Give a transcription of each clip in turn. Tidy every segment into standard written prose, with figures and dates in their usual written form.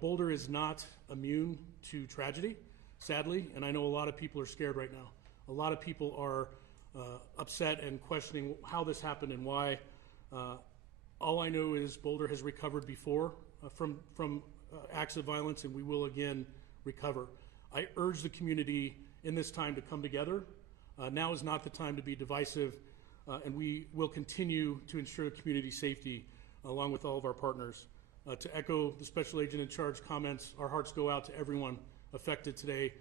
Boulder is not immune to tragedy, sadly, and I know a lot of people are scared right now. A lot of people are upset and questioning how this happened and why. All I know is Boulder has recovered before from acts of violence, and we will again recover. I urge the community in this time to come together. Now is not the time to be divisive, and we will continue to ensure community safety along with all of our partners. To echo the special agent in charge comments, our hearts go out to everyone affected today.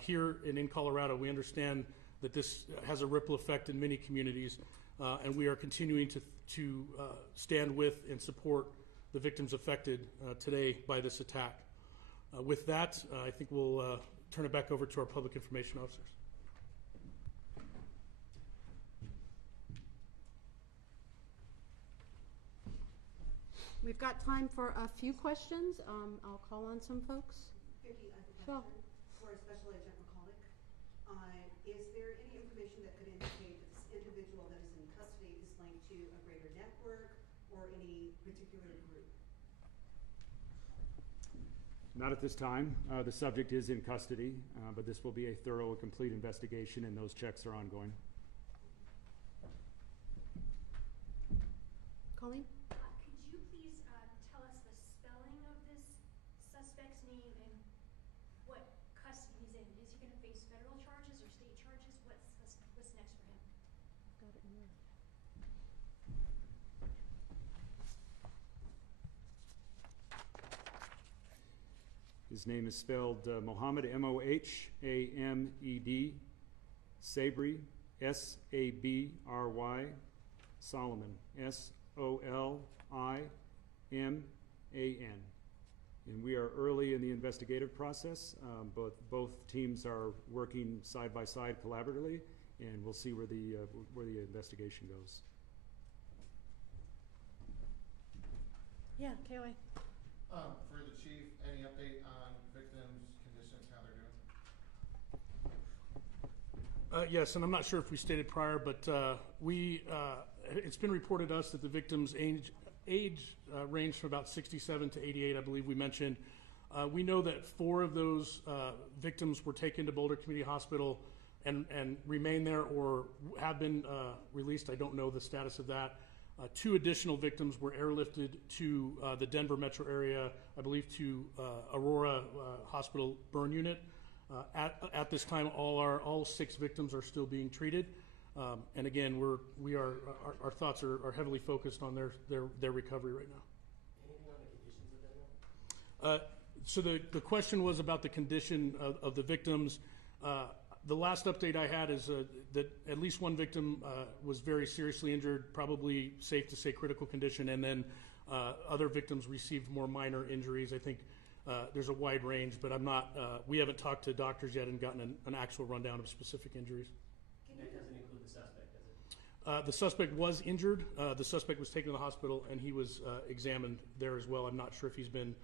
Here and in Colorado, we understand that this has a ripple effect in many communities, and we are continuing to stand with and support the victims affected today by this attack. With that, I think we'll turn it back over to our public information officers. We've got time for a few questions. I'll call on some folks. Vicki, I have a question for Special Agent McCulloch. Is there any information that could indicate that this individual that is in custody is linked to a greater network or any particular group? Not at this time. The subject is in custody, but this will be a thorough and complete investigation, and those checks are ongoing. Colleen? Could you please tell us the spelling of this suspect's name and what custody he's in? Is he going to face federal charges or state charges? What's next for him? Got it in there. His name is spelled Mohammed, M-O-H-A-M-E-D, Sabry, S-A-B-R-Y, Solomon, S-O-L-I-M-A-N. And we are early in the investigative process. Both teams are working side by side collaboratively, and we'll see where the investigation goes. Yeah, KOA. For the chief, any update on victims' conditions, how they're doing? Yes, and I'm not sure if we stated prior, but it's been reported to us that the victims' age ranged from about 67 to 88, I believe we mentioned. We know that 4 of those victims were taken to Boulder Community Hospital and remain there or have been released. I don't know the status of that. 2 additional victims were airlifted to the Denver metro area, I believe to Aurora Hospital burn unit. At this time, all 6 victims are still being treated. And again, our thoughts are heavily focused on their recovery right now. Anything on the conditions of them? So the question was about the condition of the victims. The last update I had is that at least 1 victim was very seriously injured, probably safe to say critical condition, and then other victims received more minor injuries. I think there's a wide range, but we haven't talked to doctors yet and gotten an actual rundown of specific injuries. That doesn't include the suspect, does it? The suspect was injured. The suspect was taken to the hospital, and he was examined there as well. I'm not sure if he's been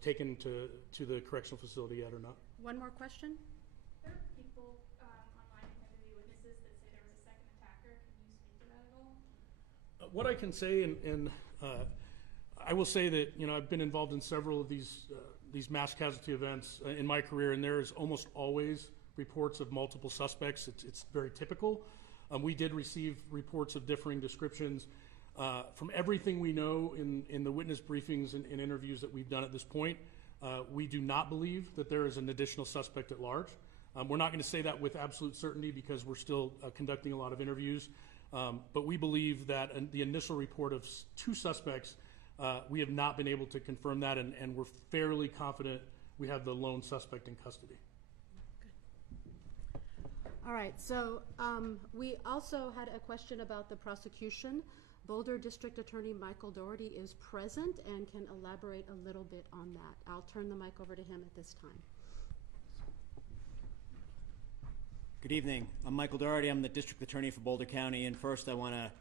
taken to the correctional facility yet or not. One more question. There are people online who have to be witnesses that say there was a second attacker. Can you speak to that at all? What I can say, and I will say that I've been involved in several of these mass casualty events in my career, and there is almost always reports of multiple suspects. It's very typical. We did receive reports of differing descriptions. From everything we know in the witness briefings and interviews that we've done at this point, we do not believe that there is an additional suspect at large. We're not going to say that with absolute certainty because we're still conducting a lot of interviews. But we believe that the initial report of 2 suspects, we have not been able to confirm that, and we're fairly confident we have the lone suspect in custody. All right, so we also had a question about the prosecution. Boulder District Attorney Michael Doherty is present and can elaborate a little bit on that. I'll turn the mic over to him at this time. Good evening. I'm Michael Doherty. I'm the District Attorney for Boulder County, and first I want to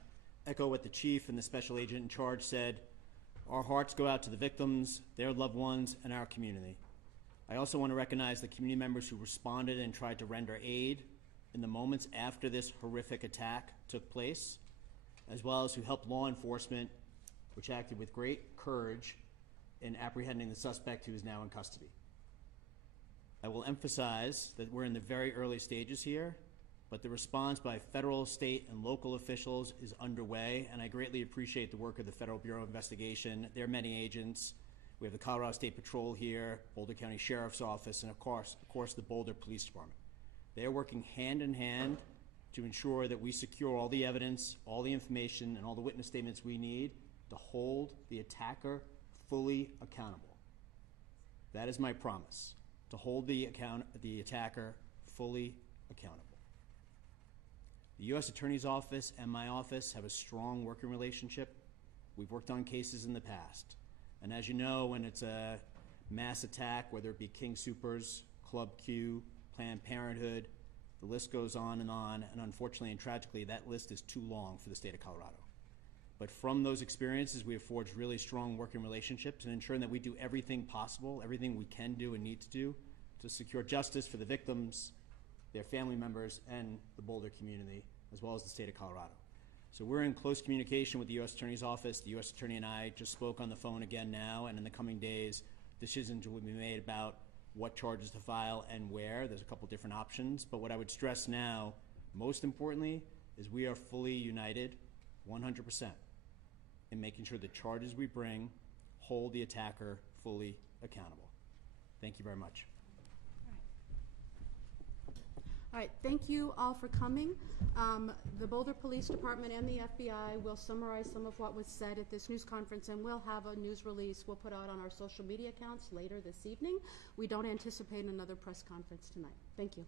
echo what the Chief and the Special Agent in charge said. Our hearts go out to the victims, their loved ones, and our community. I also want to recognize the community members who responded and tried to render aid in the moments after this horrific attack took place, as well as who helped law enforcement, which acted with great courage in apprehending the suspect who is now in custody. I will emphasize that we're in the very early stages here, but the response by federal, state, and local officials is underway, and I greatly appreciate the work of the Federal Bureau of Investigation. There are many agents. We have the Colorado State Patrol here, Boulder County Sheriff's Office, and of course the Boulder Police Department. They are working hand in hand to ensure that we secure all the evidence, all the information, and all the witness statements we need to hold the attacker fully accountable. That is my promise, to hold the attacker fully accountable. The U.S. Attorney's Office and my office have a strong working relationship. We've worked on cases in the past. And as you know, when it's a mass attack, whether it be King Soopers, Club Q, Planned Parenthood, the list goes on, and unfortunately and tragically, that list is too long for the state of Colorado. But from those experiences, we have forged really strong working relationships and ensuring that we do everything possible, everything we can do and need to do to secure justice for the victims, their family members, and the Boulder community, as well as the state of Colorado. So we're in close communication with the U.S. Attorney's Office. The U.S. Attorney and I just spoke on the phone again now, and in the coming days, decisions will be made about what charges to file and where. There's a couple different options, but what I would stress now, most importantly, is we are fully united 100% in making sure the charges we bring hold the attacker fully accountable. Thank you very much. All right, thank you all for coming. The Boulder Police Department and the FBI will summarize some of what was said at this news conference, and we'll have a news release we'll put out on our social media accounts later this evening. We don't anticipate another press conference tonight. Thank you.